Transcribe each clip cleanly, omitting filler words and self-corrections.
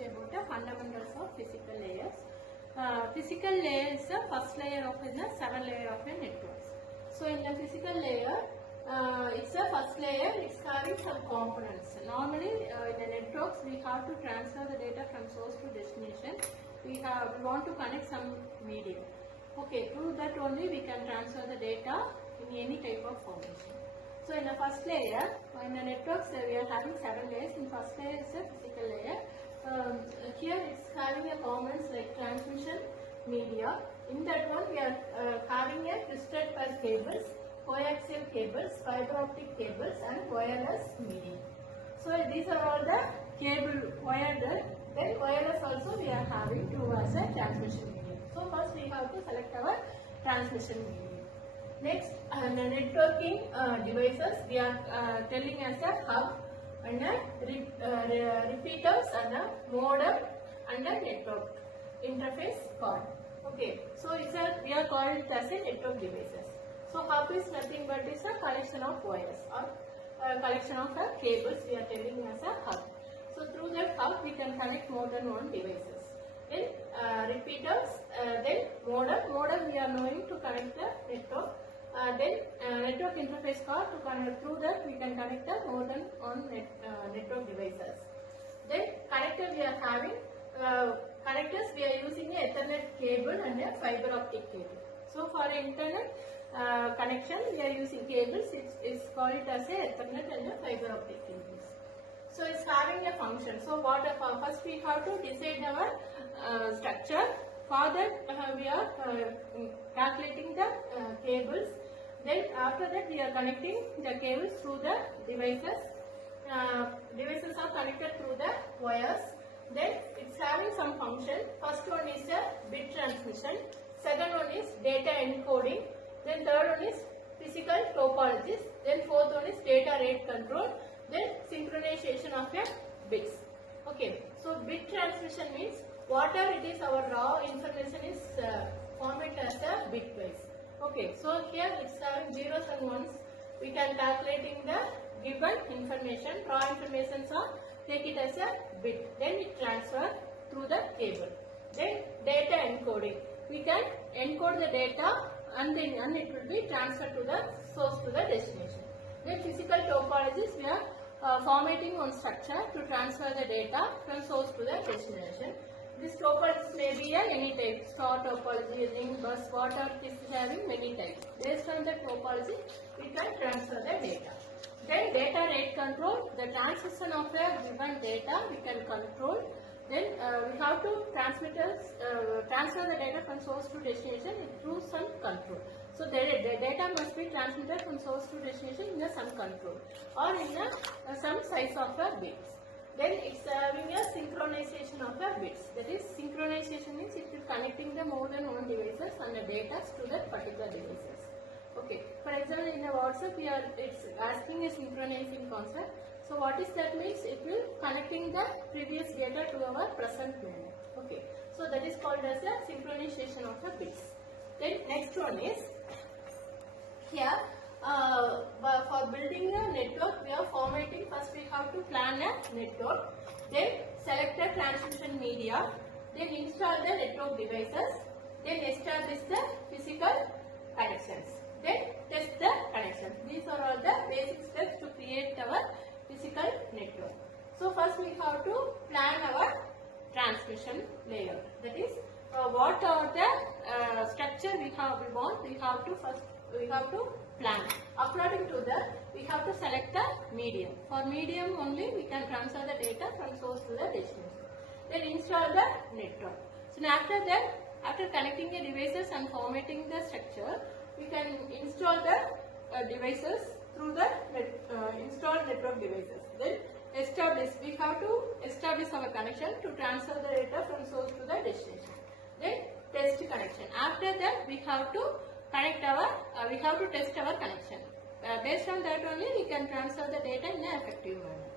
say about the fundamentals of physical layers. Physical layer is the first layer of the 7 layer of a network. So in the physical layer, it's the first layer, it's having some components. Normally in the networks we have to transfer the data from source to destination. We want to connect some medium. Okay, through that only we can transfer the data in any type of formation. So in the first layer, in the networks we are having 7 layers. In first layer is the physical layer. Here it's having a components like transmission, media. In that one we are having a twisted pair cables, coaxial cables, fiber optic cables and wireless medium. So these are all the cable wired. Then wireless also we are having to as a transmission medium. So first we have to select our transmission medium. Next, the networking devices we are telling as a hub and a repeaters and a modem and a network interface card. Okay, so we are called it as a network devices. So hub is nothing but is a collection of wires or a collection of cables we are telling as a hub. So through that hub we can connect more than one devices. Then repeaters, then modem we are knowing to connect the network. Then network interface card to connect, through that we can connect the more than one network devices. Then connector we are having, connectors we are using a Ethernet cable and a fiber optic cable. So for internet connection we are using cables, it's called it as a Ethernet and a fiber optic cables. So it's having a function. So what first we have to decide our structure. For that we are calculating the cables. Then after that we are connecting the cables through the devices. Devices are connected through the wires. Then it's having some function. First one is a bit transmission. Second one is data encoding. Then third one is physical topologies. Then fourth one is data rate control. Then synchronization of the bits. Okay. So bit transmission means whatever it is, our raw information is formatted as a bitwise. Okay, so here it's having zeros and ones. We can calculating the given information. Raw information, so take it as a bit. Then it transfer through the cable. Then data encoding. We can encode the data and then it will be transferred to the source to the destination. Then physical topologies, we are formatting one structure to transfer the data from source to the destination. This topology may be any type, star topology, link, bus, whatever it is having many types. Based on the topology, we can transfer the data. Then data rate control, the transmission of the given data we can control. Then we have to transfer the data from source to destination through some control. So the data must be transmitted from source to destination in some control or in some size of the bits. Then it's having a synchronization of the bits. That is, synchronization means it is connecting the more than one devices and the data to that particular devices. Okay. For example, in the WhatsApp, it's asking a synchronizing concept. So what is that means? It will connecting the previous data to our present moment. Okay. So that is called as a synchronization of the bits. Then next one is here. For building a network, we are formatting. First, we have to plan a network. Then select the transmission media. Then install the network devices. Then establish the physical connections. Then test the connections. These are all the basic steps to create our physical network. So first, we have to plan our transmission layer. That is, what are the structure we want. We have to plan. According to that, we have to select the medium. For medium only, we can transfer the data from source to the destination. Then install the network. So after that, after connecting the devices and formatting the structure, we can install the devices through the installed network devices. Then we have to establish our connection to transfer the data from source to the destination. Then test connection. After that, we have to connect we have to test our connection. Based on that only we can transfer the data in an effective manner.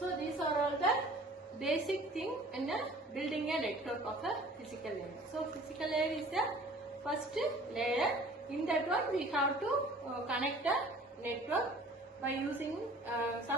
So these are all the basic thing in building a network of a physical layer. So physical layer is the first layer. In that one we have to connect the network by using some